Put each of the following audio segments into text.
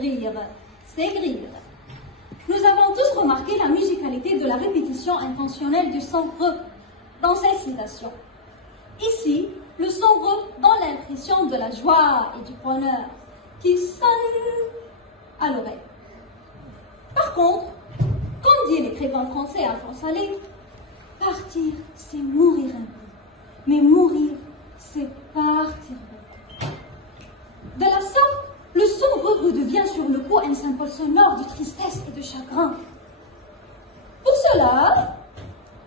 rire, s'aigrir. Nous avons tous remarqué la musicalité de la répétition intentionnelle du son re dans cette citation. Ici, le son re donne l'impression de la joie et du bonheur qui sonne à l'oreille. Par contre, comme dit l'écrivain français Alphonse Allais, partir, c'est mourir un peu. Mais mourir, c'est partir. De la sorte, le son re redevient sur le coup un symbole sonore de tristesse et de chagrin. Pour cela,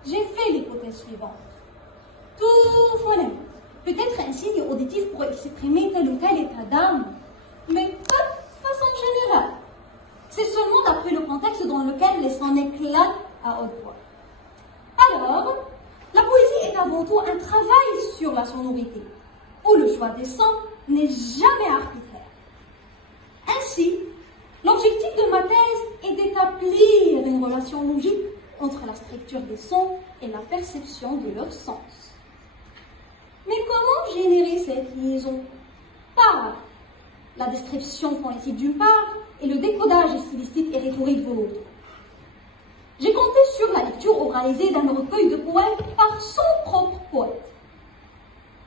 j'ai fait l'hypothèse suivante. Tout phonème peut être un signe auditif pour exprimer tel ou tel état d'âme, mais pas de façon générale. C'est seulement d'après le contexte dans lequel les sons éclatent à haute voix. Alors, la poésie est avant tout un travail sur la sonorité, où le choix des sons n'est jamais arbitraire. Ainsi, l'objectif de ma thèse est d'établir une relation logique entre la structure des sons et la perception de leur sens. Mais comment générer cette liaison? Par la description phonétique d'une part et le décodage stylistique et rhétorique de l'autre. J'ai compté sur la lecture oralisée d'un recueil de poèmes par son propre poète,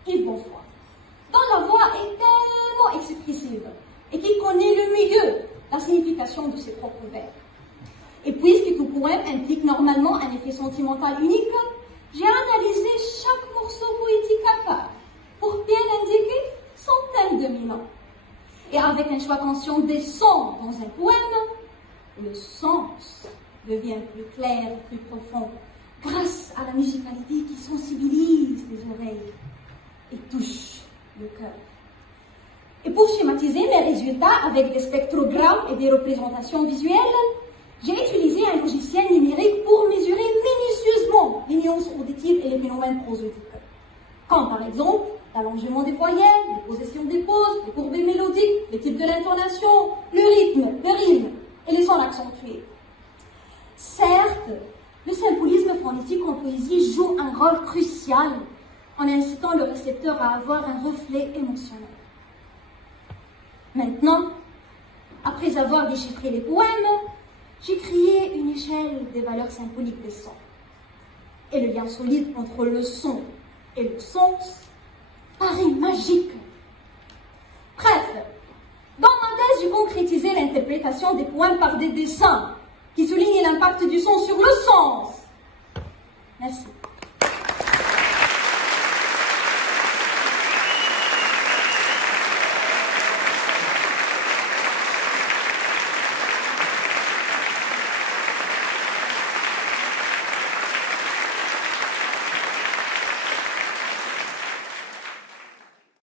Yves Bonfoy, dont la voix est tellement expressive et qui connaît le mieux la signification de ses propres vers. Et puisque tout poème implique normalement un effet sentimental unique, j'ai analysé chaque morceau poétique à part pour bien indiquer son thème dominant. Et avec un choix conscient des sons dans un poème, le sens devient plus clair et plus profond grâce à la musicalité qui sensibilise les oreilles et touche le cœur. Et pour schématiser mes résultats avec des spectrogrammes et des représentations visuelles, j'ai utilisé un logiciel numérique pour mesurer minutieusement les nuances auditives et les phénomènes prosodiques, comme par exemple l'allongement des voyelles, les possessions des pauses, les courbées mélodiques, les types de l'intonation, le rythme et les sons accentués. Certes, le symbolisme phonétique en poésie joue un rôle crucial en incitant le récepteur à avoir un reflet émotionnel. Maintenant, après avoir déchiffré les poèmes, j'ai créé une échelle des valeurs symboliques des sons. Et le lien solide entre le son et le sens paraît magique. Bref, dans ma thèse, j'ai concrétisé l'interprétation des poèmes par des dessins qui soulignent l'impact du son sur le sens. Merci.